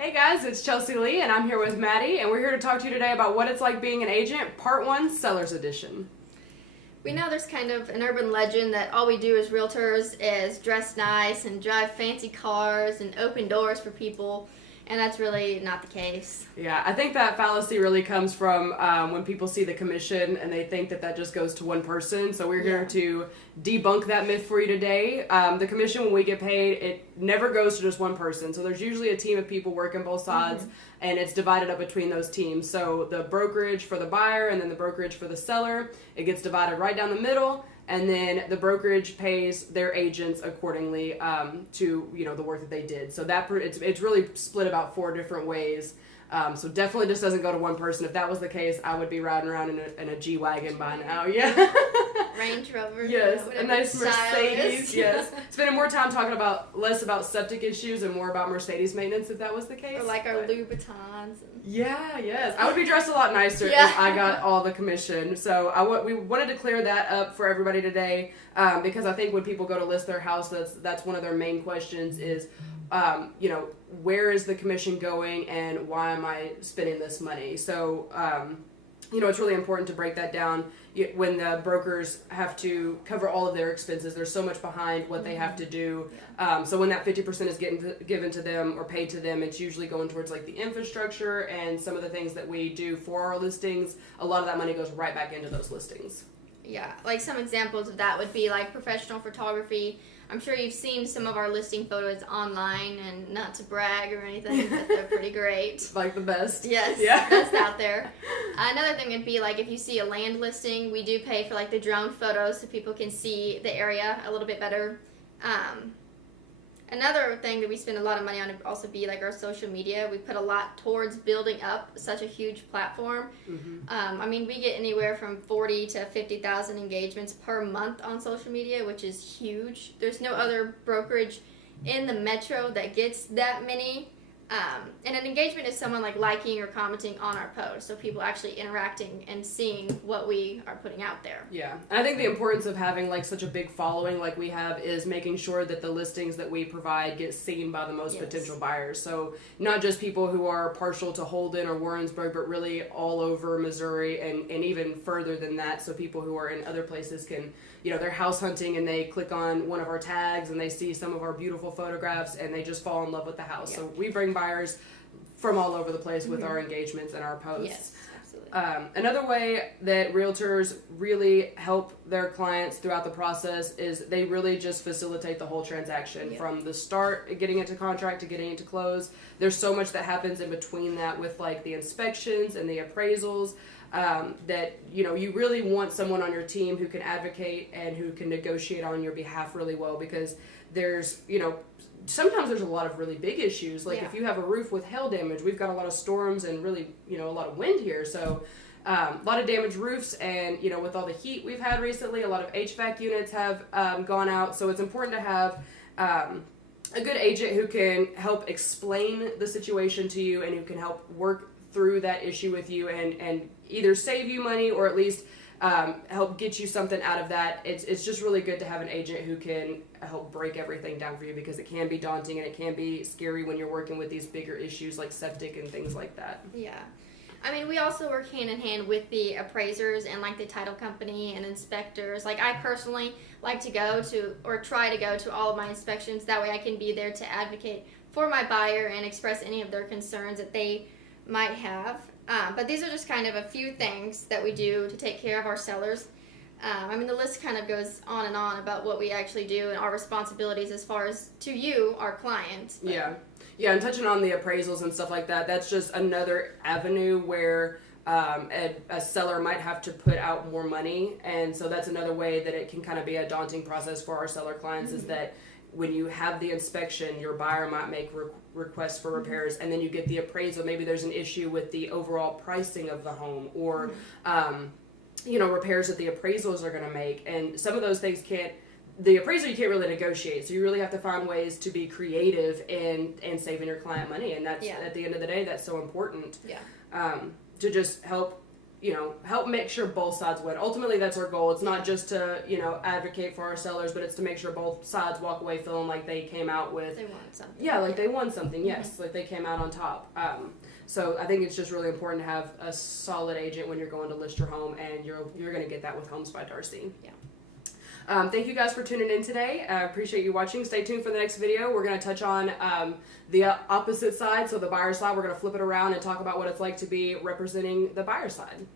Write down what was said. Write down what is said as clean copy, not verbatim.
Hey guys, it's Chelsea Lee and I'm here with Maddie and we're here to talk to you today about what it's like being an agent, Part 1, Seller's Edition. We know there's kind of an urban legend that all we do as realtors is dress nice and drive fancy cars and open doors for people, and that's really not the case. Yeah, I think that fallacy really comes from when people see the commission and they think that just goes to one person. So we're here to debunk that myth for you today. The commission, when we get paid, it never goes to just one person. So there's usually a team of people working both sides, and it's divided up between those teams. So the brokerage for the buyer and then the brokerage for the seller, it gets divided right down the middle. And then the brokerage pays their agents accordingly to the work that they did. So it's really split about 4 different ways. So definitely just doesn't go to one person. If that was the case, I would be riding around in a G-Wagon by now. Yeah. Range Rover. Yes, a nice Mercedes. Yes. Spending more time talking less about septic issues and more about Mercedes maintenance if that was the case. Or like our Louboutins. Yeah, yes. I would be dressed a lot nicer if I got all the commission. So we wanted to clear that up for everybody today because I think when people go to list their house, that's one of their main questions is, where is the commission going and why am I spending this money? So, it's really important to break that down when the brokers have to cover all of their expenses. There's so much behind what they have to do. So when that 50% is given to them or paid to them, it's usually going towards like the infrastructure and some of the things that we do for our listings. A lot of that money goes right back into those listings. Yeah, like some examples of that would be like professional photography. I'm sure you've seen some of our listing photos online, and not to brag or anything, but they're pretty great. Like the best. Yes, yeah. Best out there. Another thing would be like if you see a land listing, we do pay for like the drone photos so people can see the area a little bit better. Another thing that we spend a lot of money on would also be like our social media. We put a lot towards building up such a huge platform. We get anywhere from 40 to 50,000 engagements per month on social media, which is huge. There's no other brokerage in the metro that gets that many. And an engagement is someone like liking or commenting on our post, so people actually interacting and seeing what we are putting out there. Yeah, and I think the importance of having like such a big following like we have is making sure that the listings that we provide get seen by the most potential buyers. So not just people who are partial to Holden or Warrensburg, but really all over Missouri and even further than that. So people who are in other places can, they're house hunting and they click on one of our tags and they see some of our beautiful photographs and they just fall in love with the house. So we bring buyers from all over the place with our engagements and our posts. Yes, absolutely. Another way that realtors really help their clients throughout the process is they really just facilitate the whole transaction from the start, getting it to contract to getting it to close. There's so much that happens in between that with like the inspections and the appraisals. That you really want someone on your team who can advocate and who can negotiate on your behalf really well, because there's sometimes there's a lot of really big issues, like if you have a roof with hail damage. We've got a lot of storms and really a lot of wind here, so a lot of damaged roofs, and with all the heat we've had recently, a lot of HVAC units have gone out. So it's important to have a good agent who can help explain the situation to you and who can help work through that issue with you and either save you money or at least help get you something out of that. It's just really good to have an agent who can help break everything down for you, because it can be daunting and it can be scary when you're working with these bigger issues like septic and things like that. Yeah. We also work hand in hand with the appraisers and like the title company and inspectors. Like I personally like to go to or try to go to all of my inspections. That way I can be there to advocate for my buyer and express any of their concerns that they might have. But these are just kind of a few things that we do to take care of our sellers. The list kind of goes on and on about what we actually do and our responsibilities as far as to you, our client. Yeah, and touching on the appraisals and stuff like that, that's just another avenue where a seller might have to put out more money. And so that's another way that it can kind of be a daunting process for our seller clients, is that when you have the inspection, your buyer might make requests for repairs, and then you get the appraisal. Maybe there's an issue with the overall pricing of the home, or repairs that the appraisals are going to make. And some of those things the appraisal you can't really negotiate. So you really have to find ways to be creative and saving your client money. And that's at the end of the day, that's so important. To just help help make sure both sides win. Ultimately, that's our goal. It's not just to, advocate for our sellers, but it's to make sure both sides walk away feeling like they came out with... They won something. Yeah, like they won something, yes. Like they came out on top. So I think it's just really important to have a solid agent when you're going to list your home, and you're going to get that with Homes by Darcy. Yeah. Thank you guys for tuning in today. I appreciate you watching. Stay tuned for the next video. We're going to touch on the opposite side, so the buyer side. We're going to flip it around and talk about what it's like to be representing the buyer side.